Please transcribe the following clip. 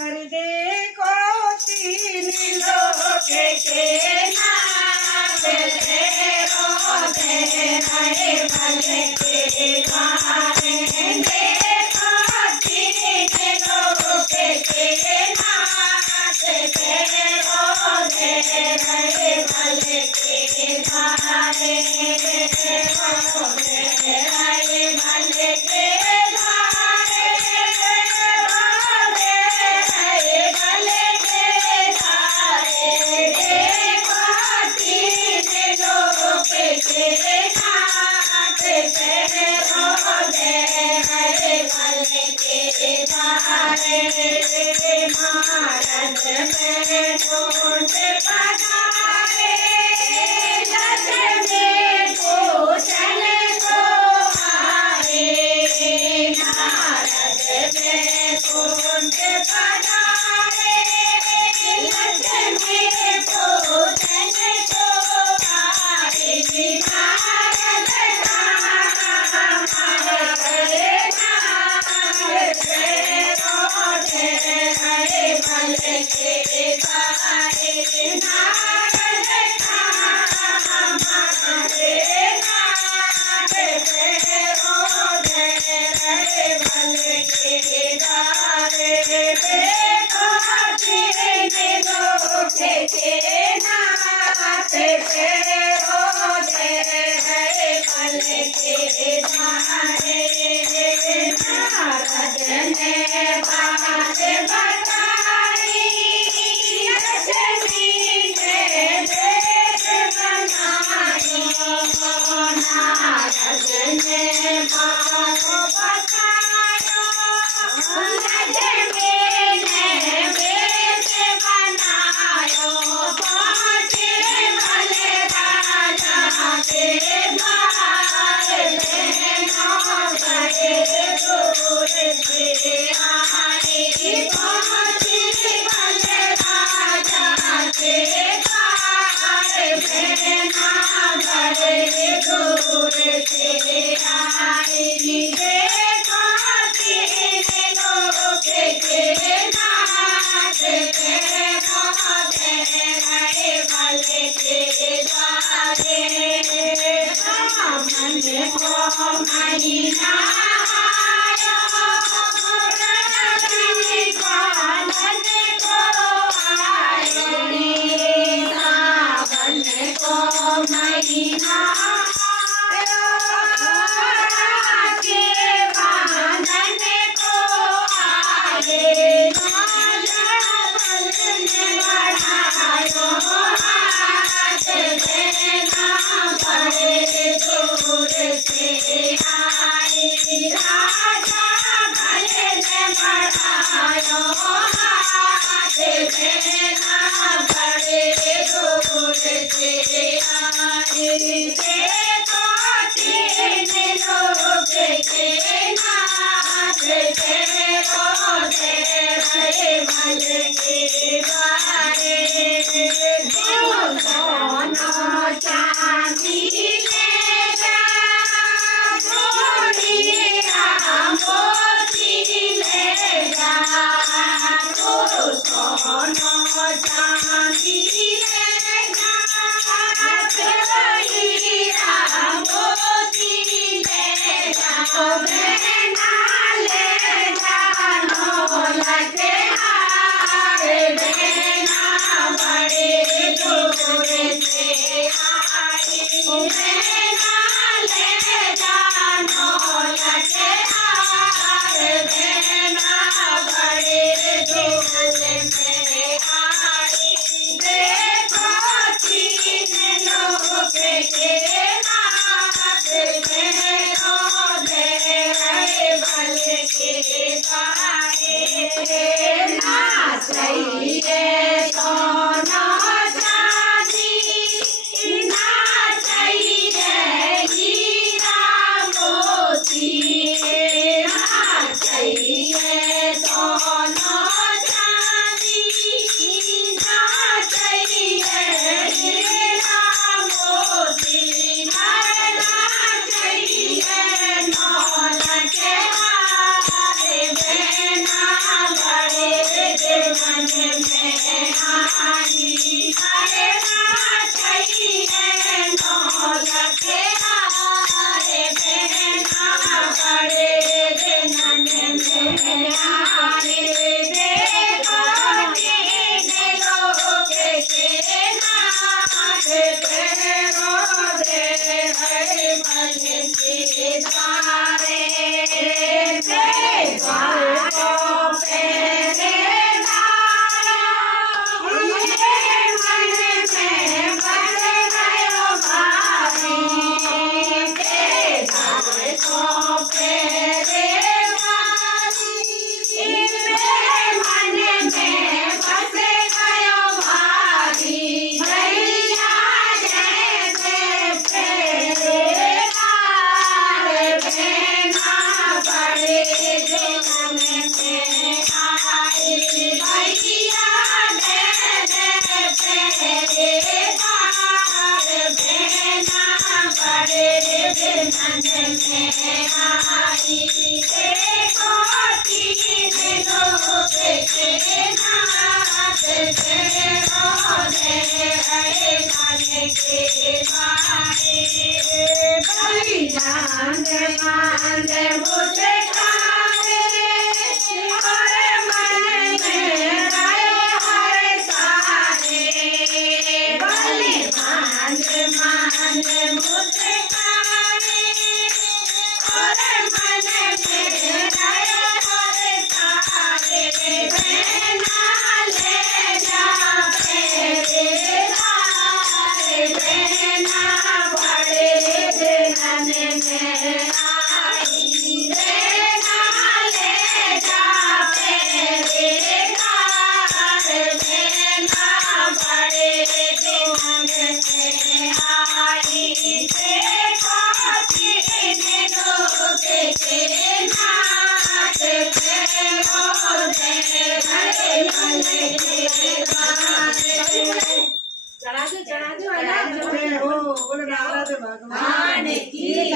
हरि देखो तीन लोक के नाथ रोते रहे भले के द्वारे। देखो तीन लोक के नाथ रोते रहे भले के द्वारे। रोते रहे भले के द्वारे। महाराज में छोटे पधारे में भूषण को आए। महाराज में छोटे पधारे में भूषण को आए। महाराज भले के द्वारे। नारद हमारे नाथ रोते रहे भले के द्वारे। देखो तीन लोक के नाथ रोते रहे भले के द्वारे। नारद ने बात बताई लक्ष्मी ने देश बनाई। नारद ने बात बताया लक्ष्मी ने देश बनायो। पहुँचे भले राजा के द्वार में गए दूर से आए। पहुँचे भले राजा के द्वार में गए दूर से आए। देखो तीन लोक के नाथ रोते रहे भले के द्वारे। ब्राह्मण को महीना आयो पालन को आयो। सावन को महीना के बांधन को आए। बढ़ायो हाथ देना बड़े दूर से आए। राजा भले ने बढ़ायो हाथ देना बड़े दूर से आए। देखो तीन लोक के नाथ रोते रहे भले के द्वारे। दोनों चांदी ले जा चूड़िया मोती ले जा। दोनों चांदी ले जा चूड़िया मोती ले जा। बहना ले जा ढोलक हार। बहना बड़े दूर से आई। बहना ले जा ढोलक हार। बहना बड़े दूर से भगवान की जय।